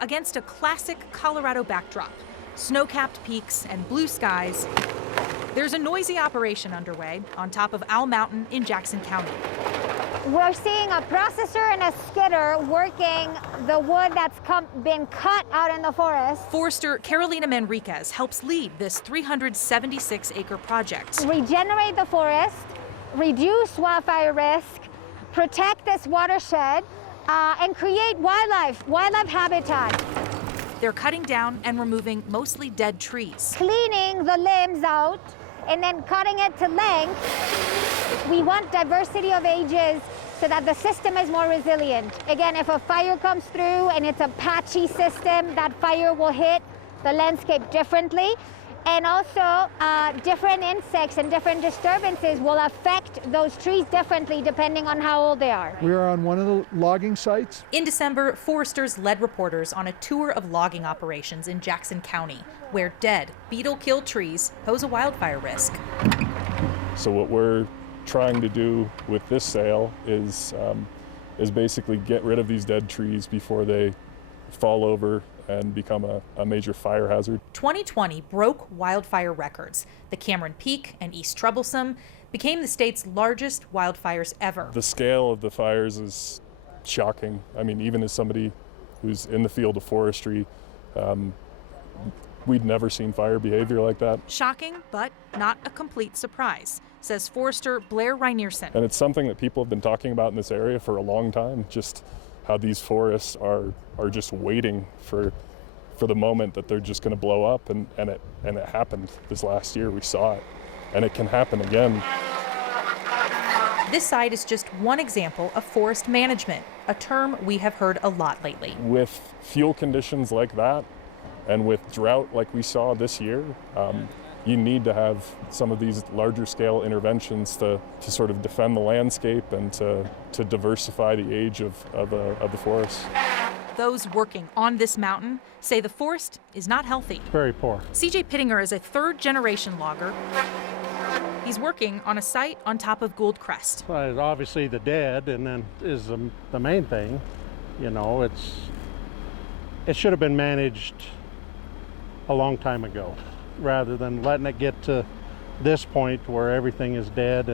against a classic Colorado backdrop, snow-capped peaks and blue skies. There's a noisy operation underway on top of Owl Mountain in Jackson County. We're seeing a processor and a skidder working the wood that's been cut out in the forest. Forester Carolina Manriquez helps lead this 376-acre project. Regenerate the forest, reduce wildfire risk, protect this watershed, and create wildlife habitat. They're cutting down and removing mostly dead trees. Cleaning the limbs out and then cutting it to length. We want diversity of ages so that the system is more resilient. Again, if a fire comes through and it's a patchy system, that fire will hit the landscape differently. And also, different insects and different disturbances will affect those trees differently depending on how old they are. We are on one of the logging sites. In December, foresters led reporters on a tour of logging operations in Jackson County, where dead, beetle-killed trees pose a wildfire risk. So what we're trying to do with this sale is basically get rid of these dead trees before they fall over and become a major fire hazard. 2020 broke wildfire records. The Cameron Peak and East Troublesome became the state's largest wildfires ever. The scale of the fires is shocking. I mean, even as somebody who's in the field of forestry, we'd never seen fire behavior like that. Shocking, but not a complete surprise, says forester Blair Reinerson. And it's something that people have been talking about in this area for a long time, just how these forests are just waiting for the moment that they're just going to blow up, and it happened this last year. We saw it, and it can happen again. This site is just one example of forest management, a term we have heard a lot lately. With fuel conditions like that, and with drought like we saw this year, you need to have some of these larger scale interventions to sort of defend the landscape and to diversify the age of the forest. Those working on this mountain say the forest is not healthy. Very poor. CJ Pittinger is a third-generation logger. He's working on a site on top of Gould Crest. Well, obviously the dead, and then is the main thing. You know, it should have been managed a long time ago, rather than letting it get to this point where everything is dead,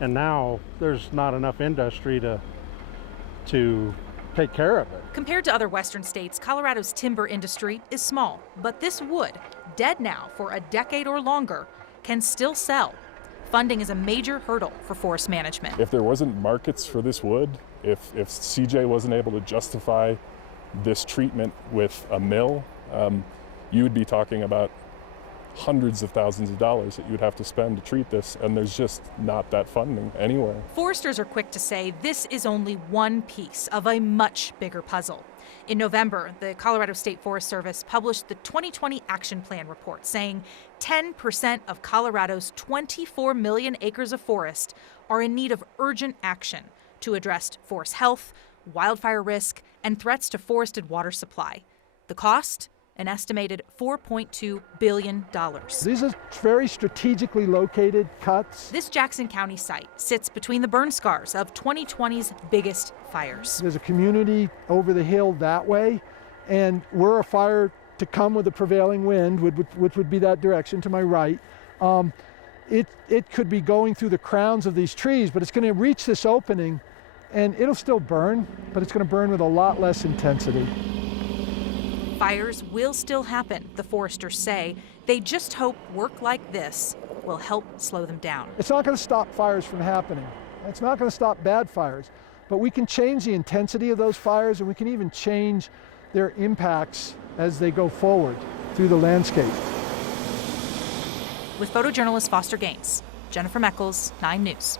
and now there's not enough industry to take care of it. Compared to other western states, Colorado's timber industry is small, but this wood, dead now for a decade or longer, can still sell. Funding is a major hurdle for forest management. If there wasn't markets for this wood, if CJ wasn't able to justify this treatment with a mill, you would be talking about hundreds of thousands of dollars that you would have to spend to treat this, and there's just not that funding anywhere. Foresters are quick to say this is only one piece of a much bigger puzzle. In November, the Colorado State Forest Service published the 2020 Action Plan report saying 10% of Colorado's 24 million acres of forest are in need of urgent action to address forest health, wildfire risk, and threats to forested water supply. The cost? An estimated $4.2 billion. These are very strategically located cuts. This Jackson County site sits between the burn scars of 2020's biggest fires. There's a community over the hill that way, and were a fire to come with the prevailing wind, which would be that direction to my right, it could be going through the crowns of these trees, but it's going to reach this opening, and it'll still burn, but it's going to burn with a lot less intensity. Fires will still happen, the foresters say. They just hope work like this will help slow them down. It's not going to stop fires from happening. It's not going to stop bad fires, but we can change the intensity of those fires, and we can even change their impacts as they go forward through the landscape. With photojournalist Foster Gaines, Jennifer Meckles, 9 News.